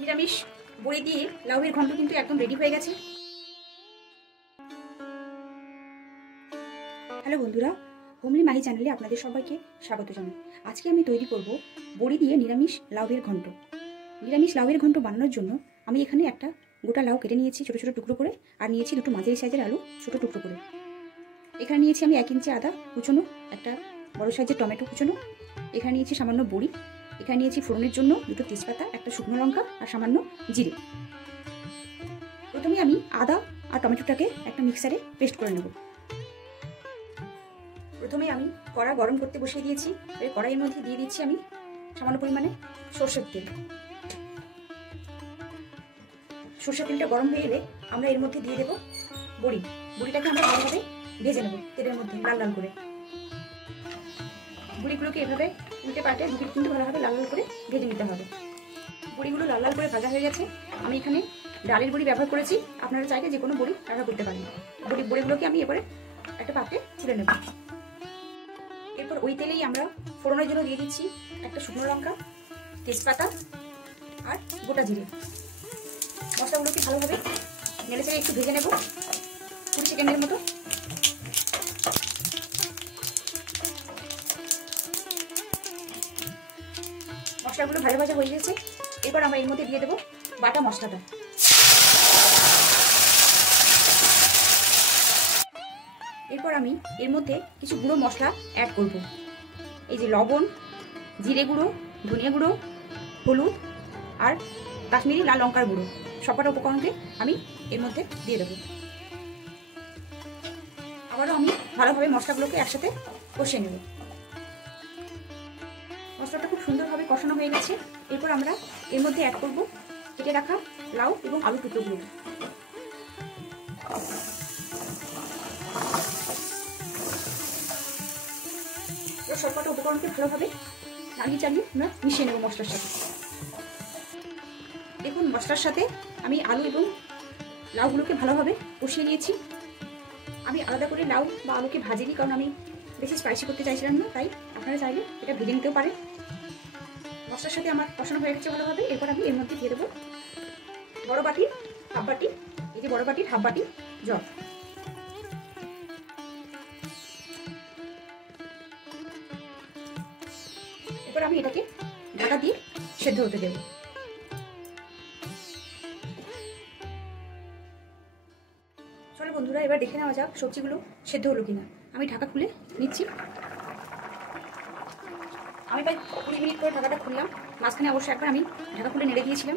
নিরামিষ বড়ি দিয়ে লাউয়ের ঘন্ট কিন্তু একদম রেডি হয়ে গেছে। হ্যালো বন্ধুরা, হোমলি মাহি চ্যানেলে আপনাদের সবাইকে স্বাগত জানাই। আজকে আমি তৈরি করব বড়ি দিয়ে নিরামিষ লাউয়ের ঘন্ট। নিরামিষ লাউয়ের ঘন্ট বানানোর জন্য আমি এখানে একটা গোটা লাউ কেটে নিয়েছি ছোট ছোট টুকরো করে, আর নিয়েছি দুটো মাঝারি সাইজের আলু ছোট টুকরো করে। এখানে নিয়েছি আমি 1 ইঞ্চি আদা কুচোনো, একটা বড় সাইজের টমেটো কুচোনো, এখানে নিয়েছি সামান্য বড়ি, এখানে নিয়েছি ফোড়নের জন্য দুটো তেজপাতা, একটা শুকনো লঙ্কা আর সামান্য জিরে। প্রথমে আমি আদা আর টমেটোটাকে একটা মিক্সারে পেস্ট করে নেব। প্রথমে আমি কড়া গরম করতে বসিয়ে দিয়েছি। এই কড়াইয়ের মধ্যে দিয়ে দিচ্ছি আমি সামান্য পরিমাণে সরষের তেল। সরষের তেলটা গরম হয়ে এলে আমরা এর মধ্যে দিয়ে দেবো বড়িটাকে আমরা ভালোভাবে ভেজে নেব তেলের মধ্যে লাল লাল করে। বড়িগুলোকে এভাবে উল্টে পাল্টে কিন্তু ভালোভাবে লাল লাল করে ভেজে নিতে হবে। বড়িগুলো লাল লাল করে ভাজা হয়ে গেছে। আমি এখানে ডালের বড়ি ব্যবহার করেছি, আপনারা চাইলে যে কোনো বড়ি ব্যবহার করতে পারেন। বড়িগুলোকে আমি এবারে একটা পাত্রে তুলে নেব। এরপর ওই তেলেই আমরা ফোড়নের জন্য দিয়ে দিচ্ছি একটা শুকনো লঙ্কা, তেজপাতা আর গোটা জিরে। মশলাগুলোকে ভালোভাবে নেড়ে চেড়ে একটু ভেজে নেব 20 সেকেন্ডের মতো। মশলাগুলো ভালো ভাজা হয়ে গেছে। এরপর আমরা এর মধ্যে দিয়ে দেবো বাটা মশলাটা। এরপর আমি এর মধ্যে কিছু গুঁড়ো মশলা অ্যাড করব। এই যে লবণ, জিরে গুঁড়ো, ধনিয়া গুঁড়ো, হলুদ আর কাশ্মীরি লাল লঙ্কার গুঁড়ো, সবকটা উপকরণকে আমি এর মধ্যে দিয়ে দেবো। আবারও আমি ভালোভাবে মশলাগুলোকে একসাথে কষিয়ে নেব। মশলাটা খুব সুন্দরভাবে কষানো হয়ে গেছে। এরপর আমরা এর মধ্যে অ্যাড করব কেটে রাখা লাউ এবং আলু টুকরোগুলো। সবকটা উপকরণকে ভালোভাবে নাড়িয়ে চালিয়ে আমরা মিশিয়ে নেব মশলার সাথে। দেখুন, মশলার সাথে আমি আলু এবং লাউগুলোকে ভালোভাবে কষিয়ে নিয়েছি। আমি আলাদা করে লাউ বা আলুকে ভাজিনি, কারণ আমি বেশি স্পাইসি করতে চাইছিলাম না, তাই আপনারা চাইলে এটা ভেজে নিতেও পারেন। মশলার সাথে আমার কষানো হয়ে গেছে ভালোভাবে। এরপর আমি এর মধ্যে দিয়ে দেবো বড় বাটির হাফ বাটি, এই যে বড় বাটির হাফ বাটি জল। এরপর আমি এটাকে ঢাকা দিয়ে সেদ্ধ হতে দেব। চলো বন্ধুরা, এবার দেখে নেওয়া যাক সবজিগুলো সেদ্ধ হলো কিনা। আমি ঢাকা খুলে নিচ্ছি। আমি প্রায় 20 মিনিট করে ঢাকাটা খুললাম। মাঝখানে অবশ্যই একবার আমি ঢাকা খুলে নেড়ে দিয়েছিলাম।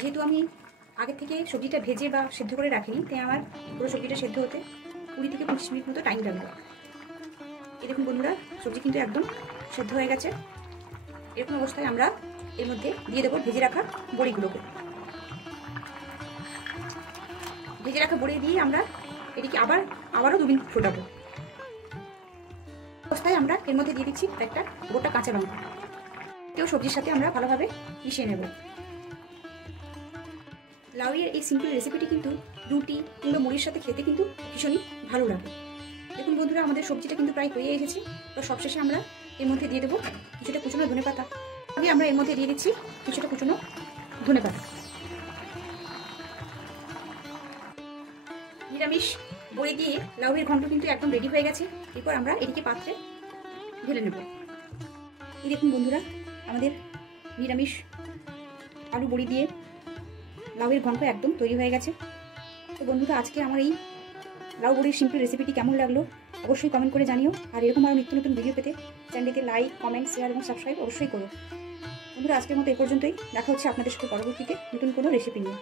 যেহেতু আমি আগে থেকে সবজিটা ভেজে বা সেদ্ধ করে রাখিনি, তাই আমার পুরো সবজিটা সেদ্ধ হতে 20 থেকে 25 মিনিট মতো টাইম লাগবে। এই দেখুন বন্ধুরা, সবজি কিন্তু একদম সেদ্ধ হয়ে গেছে। এরকম অবস্থায় আমরা এর মধ্যে দিয়ে দেবো ভেজে রাখা বড়িগুলোকে। ভেজে রাখা বড়ি দিয়ে আমরা এটিকে আবারও 2 মিনিট ফোটাবো। অবস্থায় আমরা এর মধ্যে দিয়ে দিচ্ছি একটা গোটা কাঁচা লঙ্কা। এটাও সবজির সাথে আমরা ভালোভাবে মিশিয়ে নেব। লাউয়ের এই সিম্পল রেসিপিটি কিন্তু রুটি কিংবা মুড়ির সাথে খেতে কিন্তু ভীষণই ভালো লাগে। দেখুন বন্ধুরা, আমাদের সবজিটা কিন্তু প্রায় হয়ে এসেছে। তো সবশেষে আমরা এর মধ্যে দিয়ে দেবো কিছুটা কুচনো ধনেপাতা। আগে আমরা এর মধ্যে দিয়ে দিচ্ছি কিছুটা কুচনো ধনেপাতা। নিরামিষ বড়ি দিয়ে লাউয়ের ঘন্ট কিন্তু একদম রেডি হয়ে গেছে। এরপর আমরা এদিকে পাত্রে ঢেলে নেব। এই দেখুন বন্ধুরা, আমাদের নিরামিষ আলু বড়ি দিয়ে লাউয়ের ঘন্ট একদম তৈরি হয়ে গেছে। তো বন্ধুরা, আজকে আমার এই লাউ বড়ির সিম্পল রেসিপিটি কেমন লাগলো অবশ্যই কমেন্ট করে জানিও। আর এরকম আরও নিত্য নতুন ভিডিও পেতে চ্যানেলটিকে লাইক, কমেন্ট, শেয়ার এবং সাবস্ক্রাইব অবশ্যই করো। বন্ধুরা, আজকের মতো এই পর্যন্তই। দেখা হচ্ছে আপনাদের সাথে পরবর্তীতে নতুন কোনো রেসিপি নিয়ে।